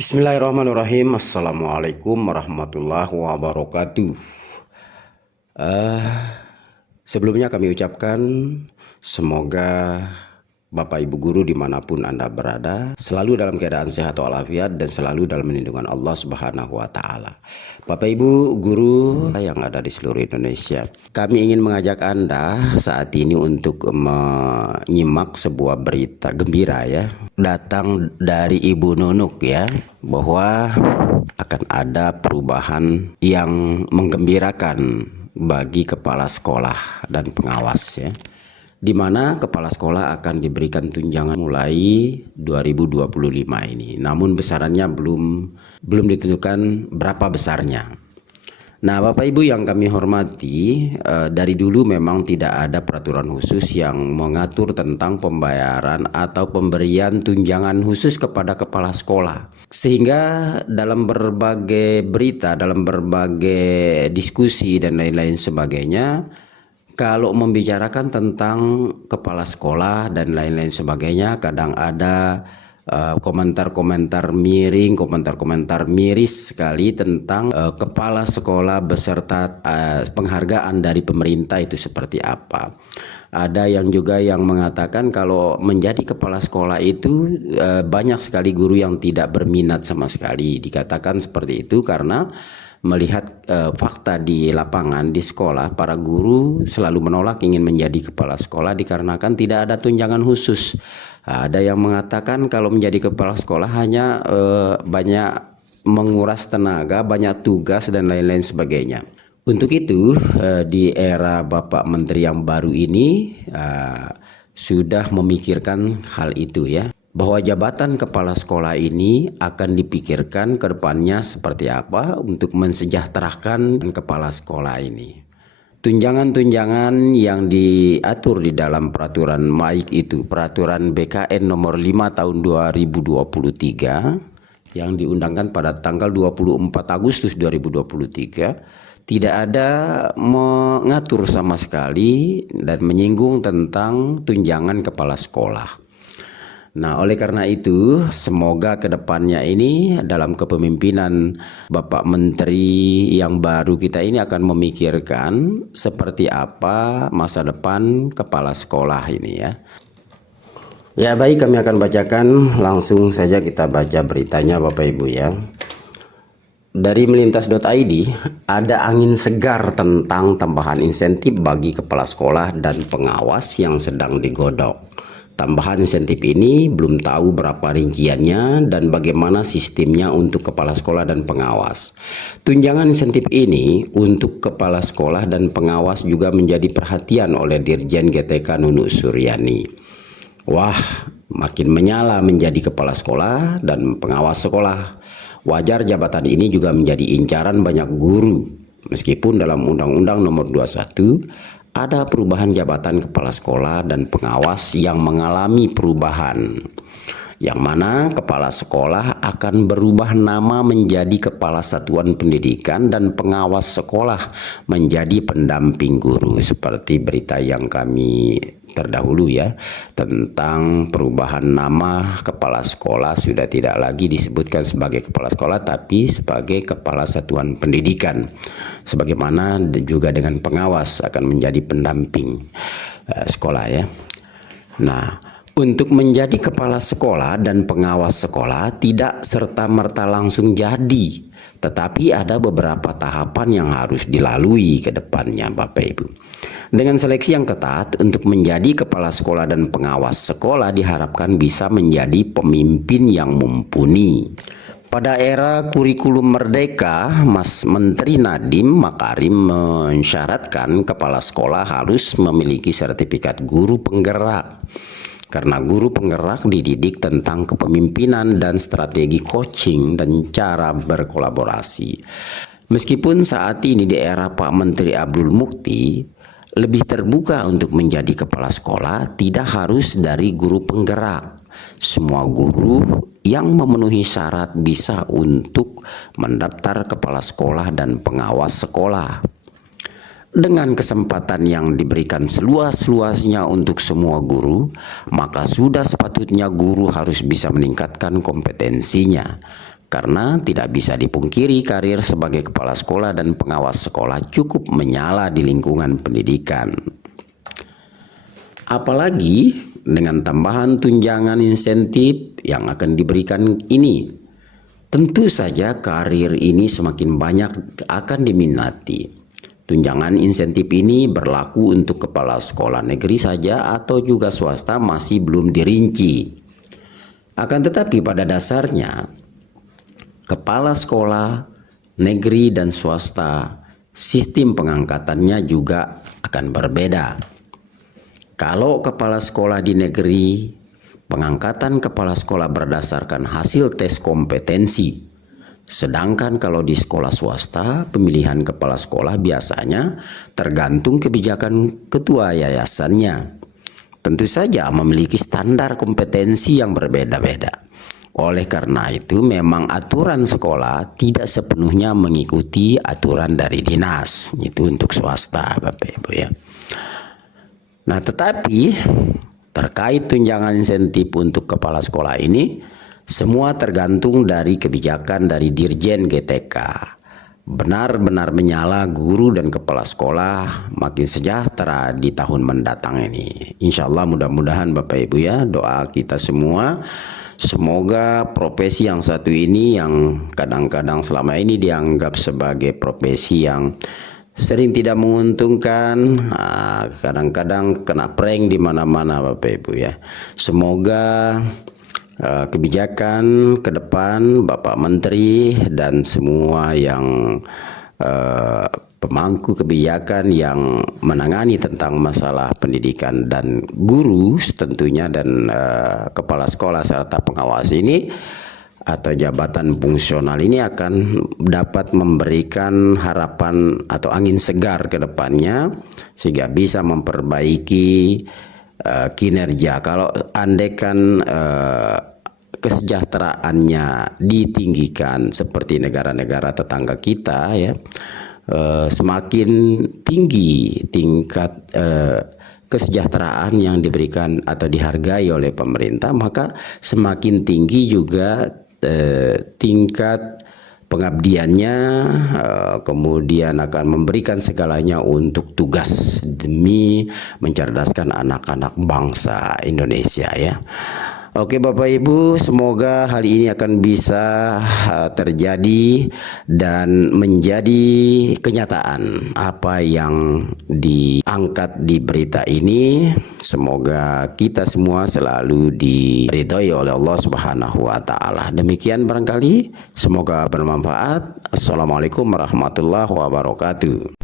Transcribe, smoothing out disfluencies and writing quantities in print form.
Bismillahirrahmanirrahim. Assalamualaikum warahmatullahi wabarakatuh. Eh, Sebelumnya kami ucapkan semoga Bapak Ibu Guru dimanapun Anda berada selalu dalam keadaan sehat walafiat dan selalu dalam lindungan Allah Subhanahu wa Ta'ala. Bapak Ibu Guru yang ada di seluruh Indonesia, kami ingin mengajak Anda saat ini untuk menyimak sebuah berita gembira ya, datang dari Ibu Nunuk ya, bahwa akan ada perubahan yang menggembirakan bagi kepala sekolah dan pengawas ya, di mana kepala sekolah akan diberikan tunjangan mulai 2025 ini. Namun besarannya belum ditentukan berapa besarnya. Nah, Bapak Ibu yang kami hormati, dari dulu memang tidak ada peraturan khusus yang mengatur tentang pembayaran atau pemberian tunjangan khusus kepada kepala sekolah. Sehingga dalam berbagai berita, dalam berbagai diskusi dan lain-lain sebagainya, kalau membicarakan tentang kepala sekolah dan lain-lain sebagainya, kadang ada komentar-komentar miring, komentar-komentar miris sekali tentang kepala sekolah beserta penghargaan dari pemerintah itu seperti apa. Ada yang juga yang mengatakan kalau menjadi kepala sekolah itu banyak sekali guru yang tidak berminat sama sekali. Dikatakan seperti itu karena melihat fakta di lapangan di sekolah, para guru selalu menolak ingin menjadi kepala sekolah dikarenakan tidak ada tunjangan khusus. Ada yang mengatakan kalau menjadi kepala sekolah hanya banyak menguras tenaga, banyak tugas dan lain-lain sebagainya. Untuk itu di era Bapak Menteri yang baru ini sudah memikirkan hal itu ya, bahwa jabatan kepala sekolah ini akan dipikirkan ke depannya seperti apa untuk mensejahterakan kepala sekolah ini. Tunjangan-tunjangan yang diatur di dalam peraturan baik itu peraturan BKN nomor 5 tahun 2023 yang diundangkan pada tanggal 24 Agustus 2023 tidak ada mengatur sama sekali dan menyinggung tentang tunjangan kepala sekolah. Nah, oleh karena itu, semoga kedepannya ini dalam kepemimpinan Bapak Menteri yang baru kita ini akan memikirkan seperti apa masa depan kepala sekolah ini ya. Ya baik, kami akan bacakan langsung saja, kita baca beritanya Bapak Ibu ya. Dari melintas.id, ada angin segar tentang tambahan insentif bagi kepala sekolah dan pengawas yang sedang digodok. Tambahan insentif ini belum tahu berapa rinciannya dan bagaimana sistemnya untuk kepala sekolah dan pengawas. Tunjangan insentif ini untuk kepala sekolah dan pengawas juga menjadi perhatian oleh Dirjen GTK Nunuk Suryani. Wah, makin menyala menjadi kepala sekolah dan pengawas sekolah. Wajar jabatan ini juga menjadi incaran banyak guru. Meskipun dalam Undang-Undang Nomor 21 ada perubahan jabatan kepala sekolah dan pengawas yang mengalami perubahan, yang mana kepala sekolah akan berubah nama menjadi kepala satuan pendidikan dan pengawas sekolah menjadi pendamping guru, seperti berita yang kami terdahulu ya, tentang perubahan nama kepala sekolah sudah tidak lagi disebutkan sebagai kepala sekolah tapi sebagai kepala satuan pendidikan, sebagaimana juga dengan pengawas akan menjadi pendamping sekolah ya. Nah, untuk menjadi kepala sekolah dan pengawas sekolah tidak serta-merta langsung jadi, tetapi ada beberapa tahapan yang harus dilalui ke depannya Bapak Ibu. Dengan seleksi yang ketat, untuk menjadi kepala sekolah dan pengawas sekolah diharapkan bisa menjadi pemimpin yang mumpuni. Pada era kurikulum merdeka, Mas Menteri Nadiem Makarim mensyaratkan kepala sekolah harus memiliki sertifikat guru penggerak. Karena guru penggerak dididik tentang kepemimpinan dan strategi coaching dan cara berkolaborasi. Meskipun saat ini di era Pak Menteri Abdul Mukti lebih terbuka untuk menjadi kepala sekolah, tidak harus dari guru penggerak. Semua guru yang memenuhi syarat bisa untuk mendaftar kepala sekolah dan pengawas sekolah. Dengan kesempatan yang diberikan seluas-luasnya untuk semua guru, maka sudah sepatutnya guru harus bisa meningkatkan kompetensinya. Karena tidak bisa dipungkiri karir sebagai kepala sekolah dan pengawas sekolah cukup menyala di lingkungan pendidikan. Apalagi dengan tambahan tunjangan insentif yang akan diberikan ini, tentu saja karir ini semakin banyak akan diminati. Tunjangan insentif ini berlaku untuk kepala sekolah negeri saja atau juga swasta masih belum dirinci. Akan tetapi pada dasarnya, kepala sekolah negeri dan swasta sistem pengangkatannya juga akan berbeda. Kalau kepala sekolah di negeri, pengangkatan kepala sekolah berdasarkan hasil tes kompetensi. Sedangkan kalau di sekolah swasta, pemilihan kepala sekolah biasanya tergantung kebijakan ketua yayasannya. Tentu saja memiliki standar kompetensi yang berbeda-beda. Oleh karena itu memang aturan sekolah tidak sepenuhnya mengikuti aturan dari dinas. Itu untuk swasta, Bapak Ibu ya. Nah, tetapi terkait tunjangan insentif untuk kepala sekolah ini, semua tergantung dari kebijakan dari Dirjen GTK. Benar-benar menyala guru dan kepala sekolah makin sejahtera di tahun mendatang ini. Insya Allah mudah-mudahan Bapak Ibu ya, doa kita semua. Semoga profesi yang satu ini yang kadang-kadang selama ini dianggap sebagai profesi yang sering tidak menguntungkan, kadang-kadang kena prank di mana-mana Bapak Ibu ya. Semoga kebijakan ke depan Bapak Menteri dan semua yang pemangku kebijakan yang menangani tentang masalah pendidikan dan guru tentunya dan kepala sekolah serta pengawas ini atau jabatan fungsional ini akan dapat memberikan harapan atau angin segar ke depannya sehingga bisa memperbaiki kinerja. Kalau andaikan kesejahteraannya ditinggikan seperti negara-negara tetangga kita ya, semakin tinggi tingkat kesejahteraan yang diberikan atau dihargai oleh pemerintah, maka semakin tinggi juga tingkat pengabdiannya, kemudian akan memberikan segalanya untuk tugas demi mencerdaskan anak-anak bangsa Indonesia ya. Oke Bapak Ibu, semoga hal ini akan bisa terjadi dan menjadi kenyataan apa yang diangkat di berita ini. Semoga kita semua selalu diridhoi oleh Allah Subhanahu wa taala. Demikian barangkali, semoga bermanfaat. Assalamualaikum warahmatullahi wabarakatuh.